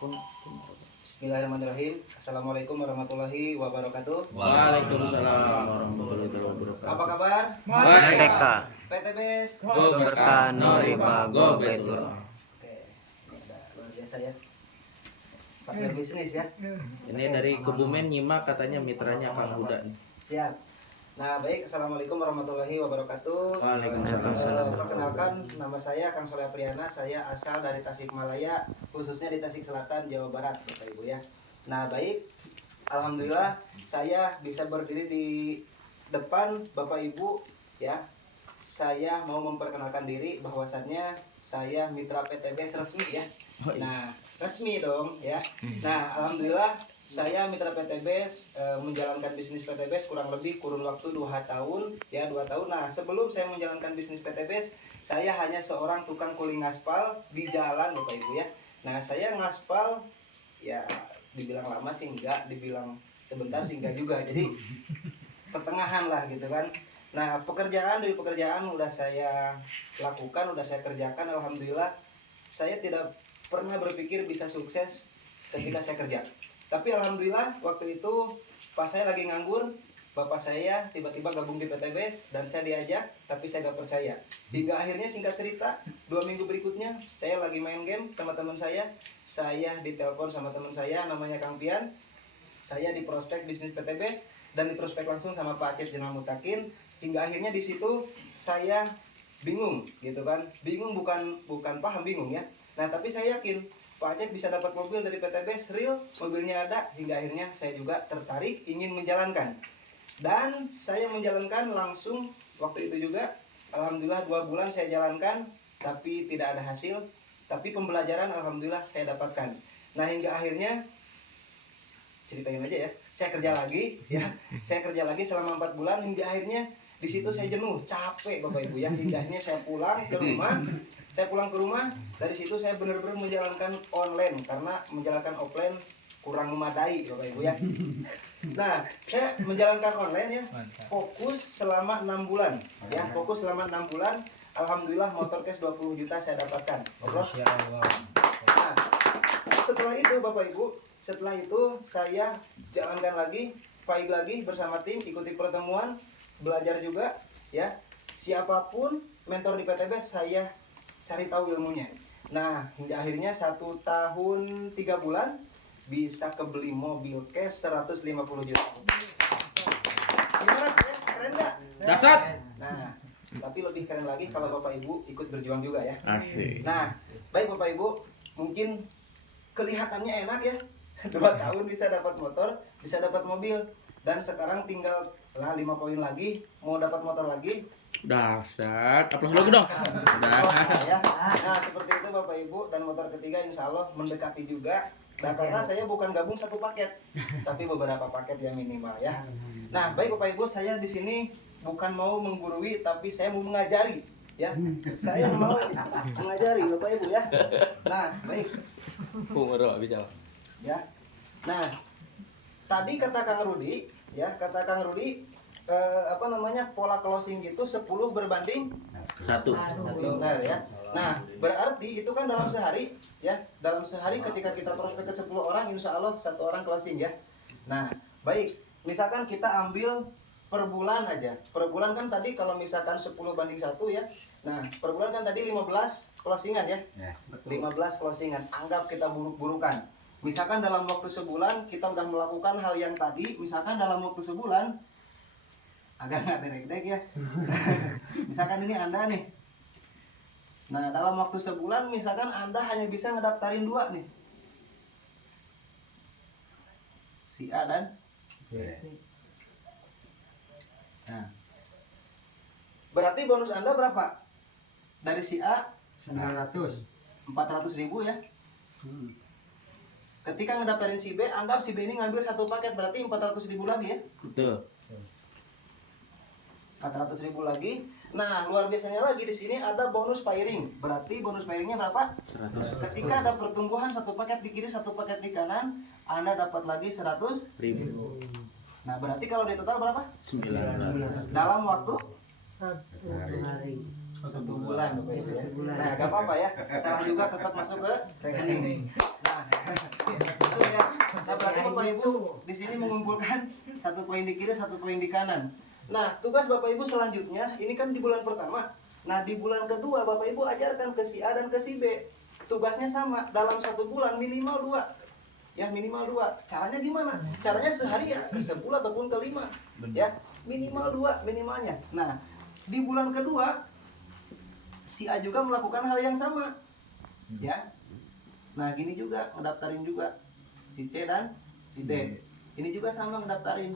Bismillahirrahmanirrahim. Assalamualaikum warahmatullahi wabarakatuh. Waalaikumsalam warahmatullahi wabarakatuh. Apa kabar? Merdeka. PTBS. Go berkah, no riba, go betul. Oke, ini udah luar biasa ya. Partner bisnis ya. Ini dari Kebumen nyimak katanya mitranya Kang Huda nih. Siap. Nah, baik. Assalamualaikum warahmatullahi wabarakatuh. Waalaikumsalam. Perkenalkan, nama saya Kang Soleh Priana. Saya asal dari Tasikmalaya, khususnya di Tasik Selatan, Jawa Barat, Bapak Ibu ya. Nah, baik. Alhamdulillah saya bisa berdiri di depan Bapak Ibu ya. Saya mau memperkenalkan diri bahwasannya saya mitra PTBS resmi ya. Nah, resmi dong ya. Nah, alhamdulillah saya mitra PTBS menjalankan bisnis PTBS kurang lebih kurun waktu 2 tahun ya, 2 tahun. Nah, sebelum saya menjalankan bisnis PTBS, saya hanya seorang tukang kuli ngaspal di jalan Bapak Ibu ya. Nah, saya ngaspal ya dibilang lama sih enggak, dibilang sebentar sih enggak juga. Jadi pertengahan lah gitu kan. Nah, pekerjaan demi pekerjaan udah saya lakukan, udah saya kerjakan. Alhamdulillah saya tidak pernah berpikir bisa sukses ketika saya kerja. Tapi alhamdulillah waktu itu pas saya lagi nganggur, bapak saya tiba-tiba gabung di PTBS dan saya diajak, tapi saya gak percaya. Hingga akhirnya singkat cerita, 2 minggu berikutnya saya lagi main game sama teman saya ditelepon sama teman saya namanya Kang Pian. Saya di prospek bisnis PTBS dan di prospek langsung sama Pak Acep Jenal Mutakin. Hingga akhirnya di situ saya bingung gitu kan. Bingung bukan paham bingung ya. Nah, tapi saya yakin Pak Acep bisa dapat mobil dari PTBS, real, mobilnya ada. Hingga akhirnya saya juga tertarik ingin menjalankan. Dan saya menjalankan langsung waktu itu juga. Alhamdulillah 2 bulan saya jalankan, tapi tidak ada hasil. Tapi pembelajaran alhamdulillah saya dapatkan. Nah, hingga akhirnya ceritain aja ya. Saya kerja lagi ya. Saya kerja lagi selama 4 bulan hingga akhirnya di situ saya jenuh, capek Bapak Ibu ya. Hingga akhirnya saya pulang ke rumah. Dari situ saya benar-benar menjalankan online karena menjalankan offline kurang memadai Bapak Ibu ya. Nah, saya menjalankan online ya, fokus selama 6 bulan ya, fokus selama 6 bulan. Alhamdulillah motor cash 20 juta saya dapatkan. Nah, setelah itu Bapak Ibu, setelah itu saya jalankan lagi, fight lagi bersama tim, ikuti pertemuan, belajar juga ya. Siapapun mentor di PTBS saya cari tahu ilmunya. Nah, hingga akhirnya 1 tahun 3 bulan bisa kebeli mobil cash 150 juta. Gimana? Keren nggak? Dasar. Nah, tapi lebih keren lagi kalau Bapak Ibu ikut berjuang juga ya. Asik. Nah, baik Bapak Ibu, mungkin kelihatannya enak ya. 2 tahun bisa dapat motor, bisa dapat mobil, dan sekarang tinggal 5 poin lagi mau dapat motor lagi. Dasar. Aplaus dulu dong. Ya. Nah, seperti itu Bapak Ibu, dan motor ketiga insya Allah mendekati juga. Nah, karena saya bukan gabung 1 paket, tapi beberapa paket yang minimal ya. Nah, baik Bapak Ibu, saya di sini bukan mau menggurui, tapi saya mau mengajari ya. Saya mau mengajari Bapak Ibu ya. Nah, baik. Ya. Nah, tadi kata Kang Rudi ya, pola closing gitu 10 berbanding 1. benar ya. Nah, berarti itu kan dalam sehari ya, dalam sehari ketika kita prospek ke 10 orang, insya Allah 1 orang closing ya. Nah, baik, misalkan kita ambil per bulan aja. Per bulan kan tadi kalau misalkan 10 banding 1 ya. Nah, per bulan kan tadi 15 closingan ya. 15 closingan, anggap kita buruk-burukan. Misalkan dalam waktu sebulan kita udah melakukan hal yang tadi, misalkan dalam waktu sebulan agak nggak derek-derek ya. Misalkan ini Anda nih. Nah, dalam waktu sebulan misalkan Anda hanya bisa ngedaftarin 2 nih. Si A dan Nah, berarti bonus Anda berapa? Dari si A 400.000 ya. Ketika ngedaftarin si B, anggap si B ini ngambil 1 paket, berarti 400.000 lagi ya. Betul. 400.000 lagi. Nah, luar biasanya lagi di sini ada bonus pairing. Berarti bonus pairingnya berapa? 100. Ketika ada pertumbuhan 1 paket di kiri, 1 paket di kanan, Anda dapat lagi 100.000. Nah, berarti kalau di total berapa? 9. Dalam waktu 1 hari. 1 bulan. Nah, gak apa-apa ya. Cara juga tetap masuk ke rekening. Nah, Ibu di sini mengumpulkan 1 koin di kiri, 1 koin di kanan. Nah, tugas Bapak Ibu selanjutnya ini kan di bulan pertama. Nah, di bulan kedua Bapak Ibu ajarkan ke si A dan ke si B. Tugasnya sama, dalam 1 bulan minimal 2. Ya, minimal 2. Caranya gimana? Caranya sehari ya ke 10 ataupun ke 5. Ya, minimal 2 minimalnya. Nah, di bulan kedua si A juga melakukan hal yang sama. Ya. Nah, gini juga ngedaftarin juga si C dan si D. Ini juga sama ngedaftarin.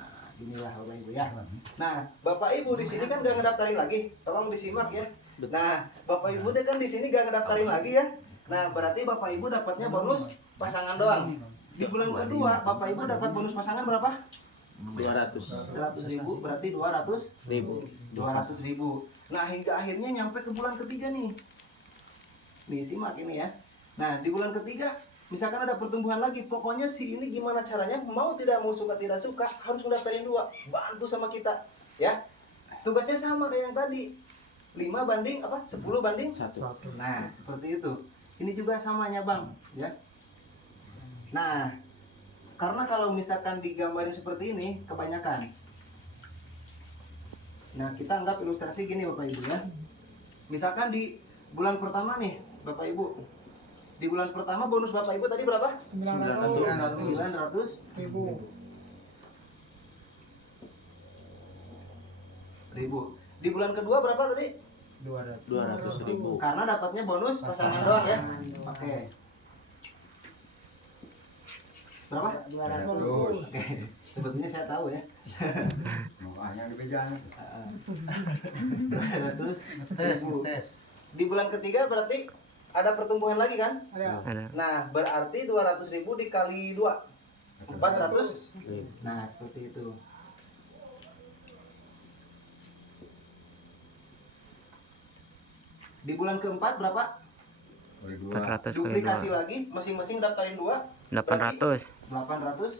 Nah, inilah Bapak Ibu ya. Nah, Bapak Ibu di sini kan gak ngedaftarin lagi. Tolong disimak ya. Nah, Bapak Ibu deh kan di sini gak ngedaftarin lagi ya. Nah, berarti Bapak Ibu dapatnya bonus pasangan doang. Di bulan kedua Bapak Ibu dapat bonus pasangan berapa? 200 100.000, berarti 200.000. 200.000. Nah, hingga akhirnya nyampe ke bulan ketiga nih. Nih, simak ini ya. Nah, di bulan ketiga misalkan ada pertumbuhan lagi, pokoknya si ini gimana caranya, mau tidak mau suka tidak suka harus mendaftarin 2, bantu sama kita ya. Tugasnya sama kayak yang tadi, 5 banding apa 10 banding 1. Nah, seperti itu. Ini juga samanya Bang ya. Nah, karena kalau misalkan digambarin seperti ini kebanyakan. Nah, kita anggap ilustrasi gini Bapak Ibu ya. Misalkan di bulan pertama nih Bapak Ibu, di bulan pertama bonus Bapak Ibu tadi berapa? 900.000. Di bulan kedua berapa tadi? 200.000. Karena dapatnya bonus pasangan doang ya. Oke. Berapa? 200. Oke. Sebetulnya saya tahu ya. Makanya dibejanya. 200.000. Di bulan ketiga berarti ada pertumbuhan lagi kan? Ada. Nah, berarti 200.000 dikali 2, 400. Nah, seperti itu. Di bulan keempat berapa? 400 kali Duplikasi 2. lagi, masing-masing daftarin 2. 800. 800.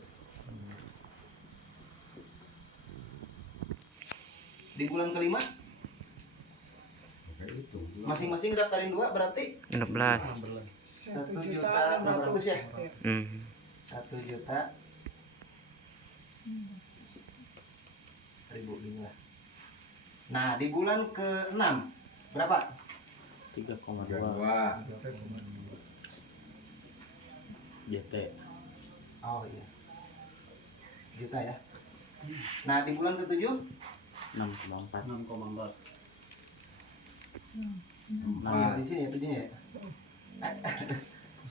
Di bulan kelima masing-masing daftarin 2 berarti 16. 1.600.000 ya. 1.000.000 inilah. Nah, di bulan ke-6 berapa? 3,2 JT. Oh iya. Juta ya. Nah, di bulan ke-7 6,4. nah, di sini ya tujuhnya ya.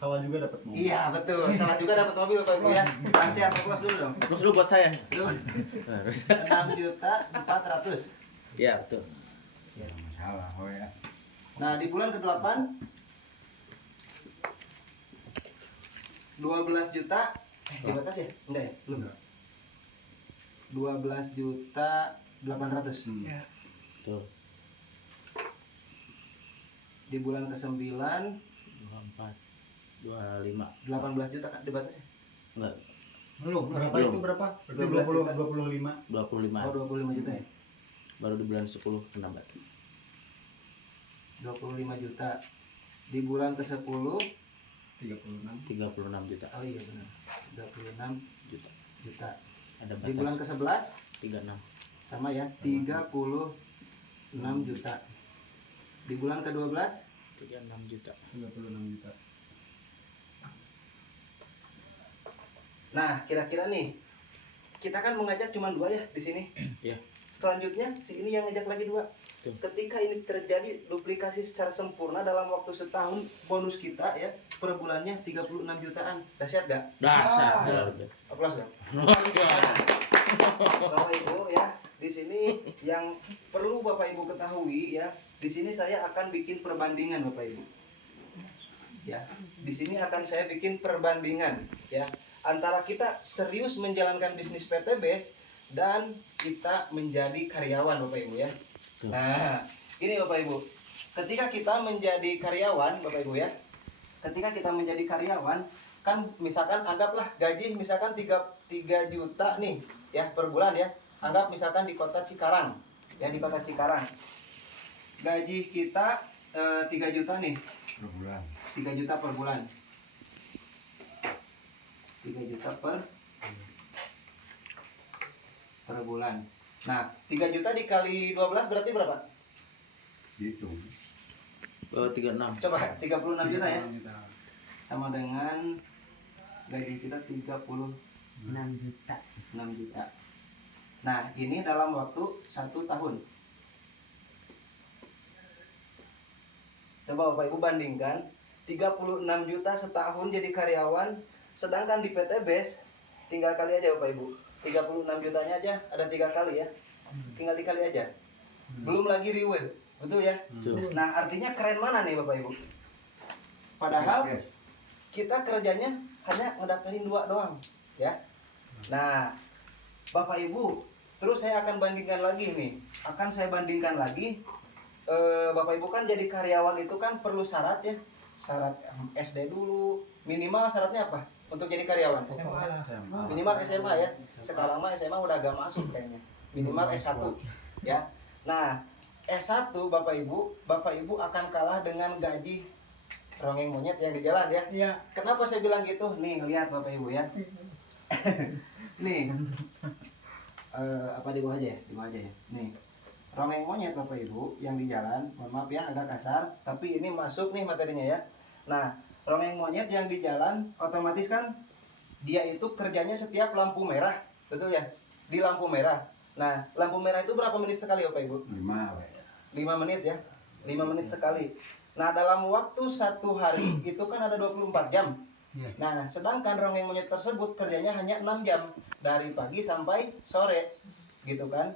Salah juga dapat mobil. Iya, betul. Salah juga dapat mobil Bapak Ibu ya. Kasih plus dulu dong. Terus lu buat saya. Dulu. 6.400.000. Iya, betul. Salah, oh ya. Nah, di bulan ke-8 12 juta di batas ya? Enggak ya? Belum. 12.800.000. Betul. Di bulan ke-9 24 25. 18 juta kan di batas ya? Enggak, Belum, berapa Belum. itu berapa? 12 juta. 25. 25. Oh, 25 juta ya? Baru di bulan 10 menambah. 25 juta. Di bulan ke-10 36 juta. oh iya benar. 36 juta. Ada Di bulan batas ke-11 36. sama ya, 36 juta. Di bulan ke-12 36 juta. 36 juta. Nah, kira-kira nih kita kan mengajak cuma 2 ya di sini. Iya. Selanjutnya si ini yang ngajak lagi 2. Betul. Ketika ini terjadi duplikasi secara sempurna dalam waktu setahun, bonus kita ya per bulannya 36 jutaan. Dahsyat gak? Dasar. Aplaus dong. Luar biasa. Bapak Ibu ya, di sini yang perlu Bapak Ibu ketahui ya, di sini saya akan bikin perbandingan Bapak Ibu. Ya, di sini akan saya bikin perbandingan ya antara kita serius menjalankan bisnis PT Base dan kita menjadi karyawan Bapak Ibu ya. Nah, ini Bapak Ibu. Ketika kita menjadi karyawan Bapak Ibu ya. Ketika kita menjadi karyawan, kan misalkan anggaplah gaji misalkan 3 juta nih ya per bulan ya. Anggap misalkan di kota Cikarang. Ya di kota Cikarang. Gaji kita 3 juta nih. Per bulan. 3 juta per bulan. 3 juta per bulan. Nah, 3 juta dikali 12 berarti berapa? Gitu. 36. Coba 36 juta ya. Sama dengan gaji kita 36 juta. 6 juta. Nah, ini dalam waktu 1 tahun. Coba Bapak Ibu bandingkan 36 juta setahun jadi karyawan, sedangkan di PT BES tinggal kali aja Bapak Ibu. 36 jutanya aja ada 3 kali ya. Tinggal dikali aja. Belum lagi reward, betul ya? Betul. Nah, artinya keren mana nih Bapak Ibu? Padahal Yes. kita kerjanya hanya ngedaftarin 2 doang, ya. Nah, Bapak Ibu, terus saya akan bandingkan lagi nih. Bapak Ibu kan jadi karyawan itu kan perlu syarat ya. Syarat SD dulu. Minimal syaratnya apa? Untuk jadi karyawan? Minimal SMA ya. Sekarang mah SMA udah agak masuk kayaknya. Minimal S1 ya. Nah, S1 Bapak Ibu akan kalah dengan gaji rongeng monyet yang di jalan ya. Iya. Kenapa saya bilang gitu? Nih, lihat Bapak Ibu ya. Nih. Apa di bawah aja ya? Di bawah aja ya. Nih. Rongeng monyet Bapak Ibu yang di jalan, mohon maaf ya agak kasar, tapi ini masuk nih materinya ya. Nah, rongeng monyet yang di jalan otomatis kan dia itu kerjanya setiap lampu merah, betul ya? Di lampu merah. Nah, lampu merah itu berapa menit sekali Bapak Ibu? 5 we. 5 menit ya. 5 menit sekali. Nah, dalam waktu 1 hari itu kan ada 24 jam. Nah, sedangkan rongeng monyet tersebut kerjanya hanya 6 jam dari pagi sampai sore, gitu kan?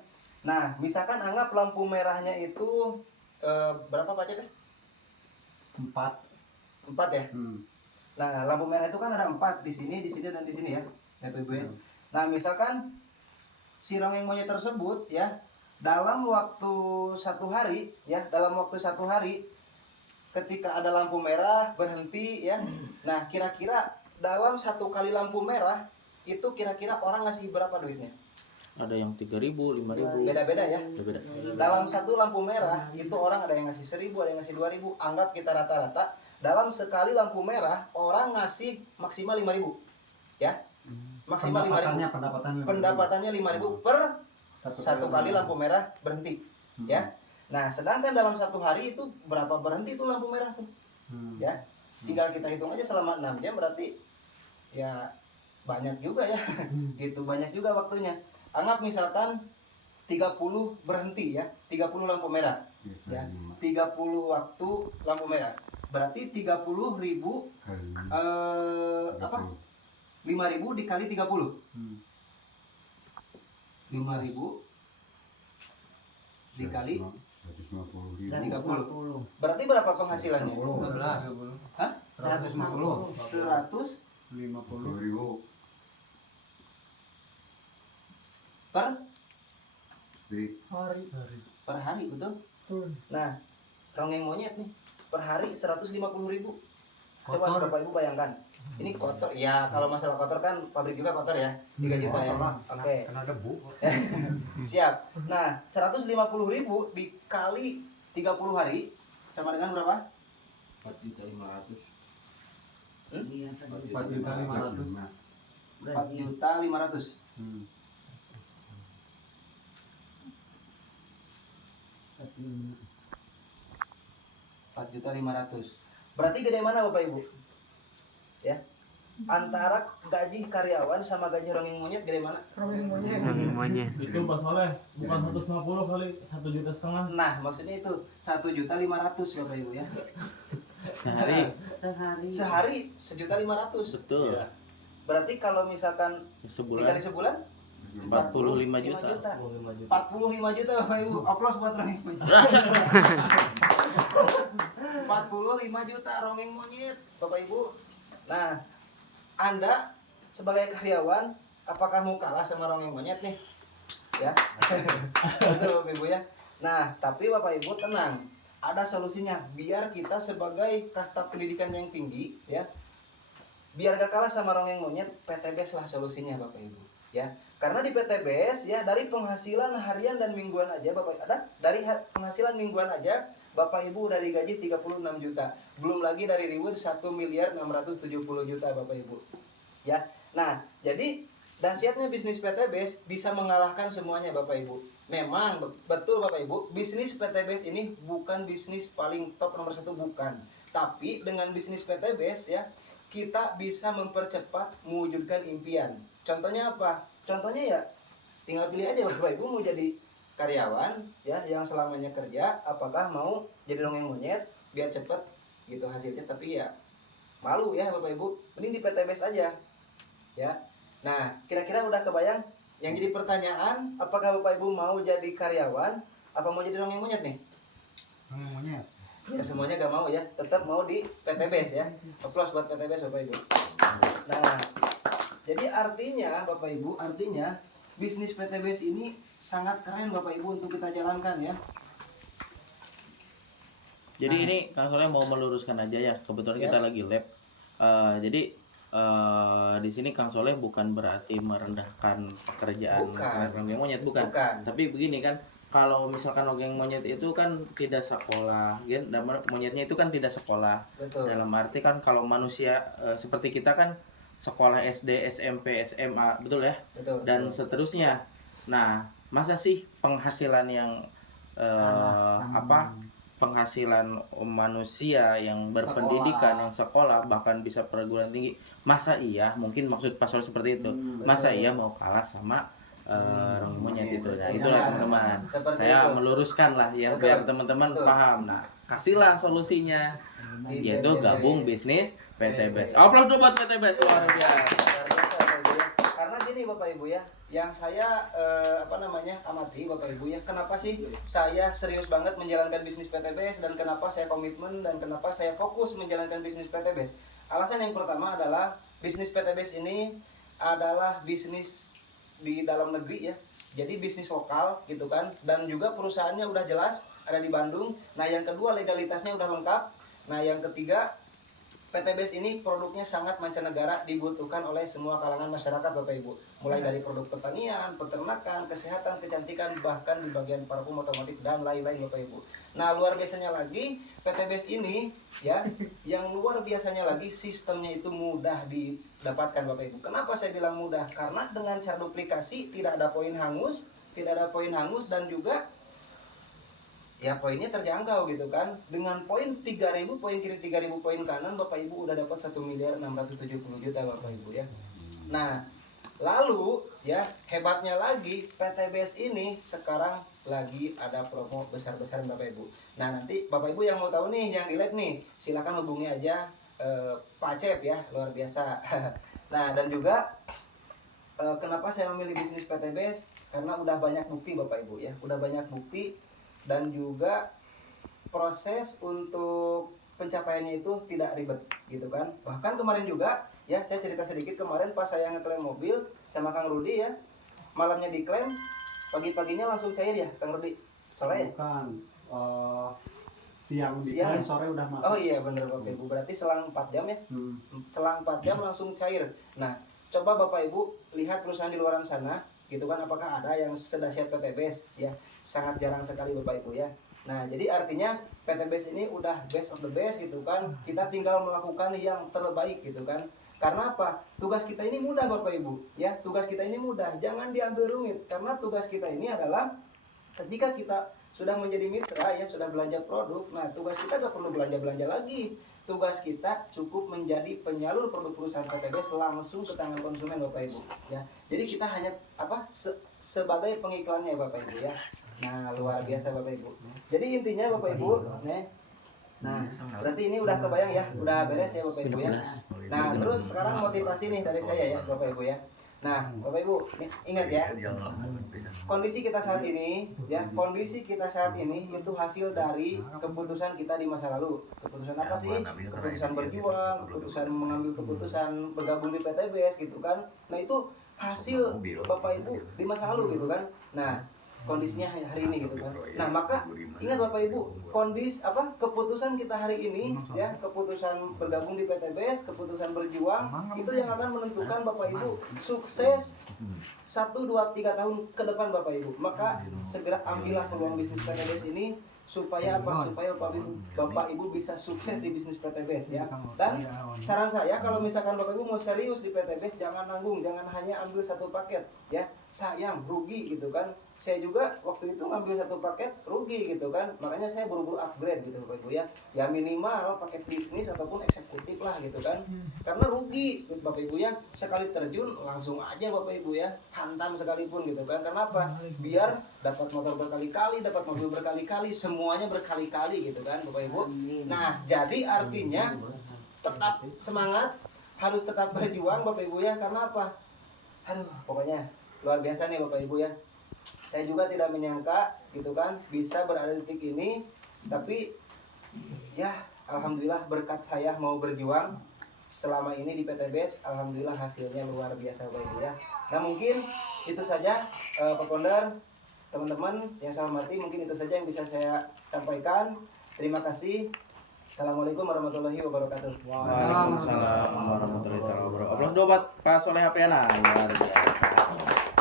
Nah, misalkan anggap lampu merahnya itu berapa Pak Cep? 4 ya. Nah, lampu merah itu kan ada 4 di sini dan di sini ya, PPB. Nah, misalkan si rongeng monyet tersebut ya dalam waktu 1 hari ya, ketika ada lampu merah berhenti ya. Nah, kira-kira dalam 1 kali lampu merah itu kira-kira orang ngasih berapa duitnya? Ada yang 3.000, 5.000. Beda-beda ya. Beda. Dalam 1 lampu merah itu orang ada yang ngasih 1.000, ada yang ngasih 2.000. Anggap kita rata-rata dalam sekali lampu merah orang ngasih maksimal 5.000 ya. Maksimal 5.000. Pendapatannya 5.000 per 1 kali lampu merah berhenti ya. Nah, sedangkan dalam 1 hari itu berapa berhenti tuh lampu merah tuh ya. Tinggal kita hitung aja selama 6 jam berarti ya banyak juga ya. Gitu, banyak juga waktunya. Anggap misalkan 30 berhenti ya, 30 lampu merah ya, 30 waktu lampu merah berarti 30.000 apa? 5.000 dikali 30. 5.000 dikali 30. Berarti berapa penghasilannya? 12. Hah? 150. 150 per hari, betul? Nah, rongeng monyet nih per hari 150.000. Coba Bapak Ibu bayangkan. Ini kotor. Ya, kalau masalah kotor kan pabrik juga kotor ya. 3 juta ya. Oke. Kena debu. Siap. Nah, 150.000 dikali 30 hari sama dengan berapa? 4.500. 4.500. 4.500. Berarti gede mana Bapak Ibu? Ya. Antara gaji karyawan sama gaji rongeng monyet gede mana? Rongeng monyet. Itu Pak Soleh, bukan 150 kali 1,5 juta. Nah, maksudnya itu 1.500.000 Bapak Ibu ya. Sehari. Sehari 1.500.000. Betul. Ya. Berarti kalau misalkan Sebulan dikali sebulan 45 juta. 45 juta Bapak Ibu. Aplaus buat rongeng monyet. 45 juta rongeng monyet Bapak Ibu. Nah, Anda sebagai karyawan apakah mau kalah sama rongeng monyet nih? Ya. Betul Bapak Ibu ya. Nah, tapi Bapak Ibu tenang. Ada solusinya biar kita sebagai kasta pendidikan yang tinggi ya. Biar gak kalah sama rongeng monyet, PTBS lah solusinya Bapak Ibu ya. Karena di PTBS ya dari penghasilan harian dan mingguan aja Bapak dari penghasilan mingguan aja Bapak Ibu udah digaji 36 juta. Belum lagi dari reward 1.670.000.000 Bapak Ibu. Ya. Nah, jadi dahsyatnya bisnis PTBS bisa mengalahkan semuanya Bapak Ibu. Memang betul Bapak Ibu, bisnis PTBS ini bukan bisnis paling top nomor 1, bukan. Tapi dengan bisnis PTBS ya, kita bisa mempercepat mewujudkan impian. Contohnya apa? Contohnya ya tinggal pilih aja Bapak Ibu mau jadi karyawan ya yang selamanya kerja, apakah mau jadi dongeng monyet biar cepet gitu hasilnya, tapi ya malu ya Bapak Ibu, mending di PTBS aja ya. Nah, kira-kira udah kebayang? Yang jadi pertanyaan, apakah Bapak Ibu mau jadi karyawan apa mau jadi dongeng monyet nih? Dongeng monyet. Ya semuanya gak mau ya, tetap mau di PTBS ya. Aplaus buat PTBS Bapak Ibu. Nah, jadi artinya Bapak Ibu, artinya bisnis PTBS ini sangat keren Bapak Ibu untuk kita jalankan ya. Jadi ini Kang Soleh mau meluruskan aja ya, kebetulan Siap. kita lagi lab. Jadi di sini Kang Soleh bukan berarti merendahkan pekerjaan Bukan. dongeng monyet, bukan. Bukan. Tapi begini kan, kalau misalkan dongeng monyet itu kan tidak sekolah, ya, dan monyetnya itu kan tidak sekolah. Betul. Dalam arti kan kalau manusia seperti kita kan sekolah SD, SMP, SMA, betul ya? Betul. Dan seterusnya. Nah, masa sih penghasilan yang penghasilan manusia yang berpendidikan, yang sekolah bahkan bisa perguruan tinggi, masa iya, mungkin maksud Pak Sol seperti itu, masa betul. iya mau kalah sama dongeng monyet itu? Nah, itulah teman-teman, Seperti saya itu. meluruskan lah ya, Betul. biar teman-teman Betul. paham. Nah, kasihlah solusinya, yaitu gabung bisnis PTBS. Aplaus dulu buat PTBS, luar biasa. Luar biasa, Bapak Ibu ya. Karena gini Bapak Ibu ya, yang saya amati Bapak Ibu ya, kenapa sih saya serius banget menjalankan bisnis PTBS dan kenapa saya komitmen dan kenapa saya fokus menjalankan bisnis PTBS. Alasan yang pertama adalah bisnis PTBS ini adalah bisnis di dalam negeri ya. Jadi bisnis lokal gitu kan, dan juga perusahaannya udah jelas ada di Bandung. Nah, yang kedua legalitasnya udah lengkap. Nah, yang ketiga PTBS ini produknya sangat mancanegara, dibutuhkan oleh semua kalangan masyarakat Bapak Ibu. Mulai dari produk pertanian, peternakan, kesehatan, kecantikan, bahkan di bagian parfum otomotif dan lain-lain Bapak Ibu. Nah, luar biasanya lagi PTBS ini ya, yang luar biasanya lagi sistemnya itu mudah didapatkan Bapak Ibu. Kenapa saya bilang mudah? Karena dengan cara duplikasi tidak ada poin hangus, dan juga ya poinnya terjangkau gitu kan. Dengan poin 3.000, poin kiri 3.000, poin kanan Bapak Ibu udah dapat 1.670.000.000 Bapak Ibu ya. Nah, lalu ya hebatnya lagi PTBS ini sekarang lagi ada promo besar-besaran Bapak Ibu. Nah, nanti Bapak Ibu yang mau tahu nih, yang di lab nih, silakan hubungi aja Pak Cep ya, luar biasa. Nah, dan juga kenapa saya memilih bisnis PTBS? Karena udah banyak bukti Bapak Ibu ya, udah banyak bukti. Dan juga proses untuk pencapaiannya itu tidak ribet gitu kan. Bahkan kemarin juga ya, saya cerita sedikit, kemarin pas saya ngeklaim mobil sama Kang Rudi ya, malamnya diklaim, pagi-paginya langsung cair ya Kang Rudi, sore ya? Bukan. Siang Siang. sore udah masuk. Oh iya bener Bapak Ibu, berarti selang 4 jam ya, selang 4 jam langsung cair. Nah, coba Bapak Ibu lihat perusahaan di luar sana gitu kan, apakah ada yang sedahsyat PTBS ya. Sangat jarang sekali Bapak Ibu ya. Nah, jadi artinya PTBS ini udah best of the best gitu kan. Kita tinggal melakukan yang terbaik gitu kan. Karena apa? Tugas kita ini mudah Bapak Ibu ya. Tugas kita ini mudah. Jangan diambil rumit, karena tugas kita ini adalah ketika kita sudah menjadi mitra ya, sudah belanja produk. Nah, tugas kita gak perlu belanja-belanja lagi. Tugas kita cukup menjadi penyalur produk perusahaan PTBS langsung ke tangan konsumen Bapak Ibu ya. Jadi kita hanya sebagai pengiklannya Bapak Ibu ya. Nah, luar biasa Bapak Ibu. Jadi intinya Bapak Ibu, nah berarti ini udah kebayang ya, udah beres ya Bapak Ibu ya. Nah, terus sekarang motivasi nih dari saya ya Bapak Ibu ya. Nah, Bapak Ibu ingat ya, kondisi kita saat ini ya, itu hasil dari keputusan kita di masa lalu. Keputusan apa sih? Keputusan berjuang, keputusan mengambil keputusan bergabung di PTBS gitu kan. Nah, itu hasil Bapak Ibu di masa lalu gitu kan. Nah, kondisinya hari ini gitu kan. Nah, maka ingat Bapak Ibu, keputusan kita hari ini ya, keputusan bergabung di PTBS, keputusan berjuang, itu yang akan menentukan Bapak Ibu sukses 1, 2, 3 tahun ke depan Bapak Ibu. Maka segera ambillah peluang bisnis PTBS ini supaya apa? Supaya Bapak Ibu bisa sukses di bisnis PTBS ya. Dan saran saya kalau misalkan Bapak Ibu mau serius di PTBS, jangan nanggung, jangan hanya ambil satu paket ya. Sayang, rugi gitu kan. Saya juga waktu itu ngambil satu paket rugi gitu kan. Makanya saya buru-buru upgrade gitu Bapak Ibu ya. Ya minimal paket bisnis ataupun eksekutif lah gitu kan. Karena rugi gitu, Bapak Ibu ya. Sekali terjun langsung aja Bapak Ibu ya. Hantam sekalipun gitu kan. Karena apa? Biar dapat motor berkali-kali, dapat mobil berkali-kali, semuanya berkali-kali gitu kan Bapak Ibu. Nah, jadi artinya tetap semangat, harus tetap berjuang Bapak Ibu ya. Karena apa? Aduh, pokoknya luar biasa nih Bapak Ibu ya. Saya juga tidak menyangka gitu kan bisa berada di titik ini, tapi ya alhamdulillah berkat saya mau berjuang selama ini di PTBS, alhamdulillah hasilnya luar biasa Bapak Ibu ya. Nah mungkin itu saja Pak Ponder, teman-teman yang saya hormati, mungkin itu saja yang bisa saya sampaikan. Terima kasih. Assalamualaikum warahmatullahi wabarakatuh. Waalaikumsalam warahmatullahi wabarakatuh. Aplaus dua buat Pak Soleh Apriana. Luar biasa.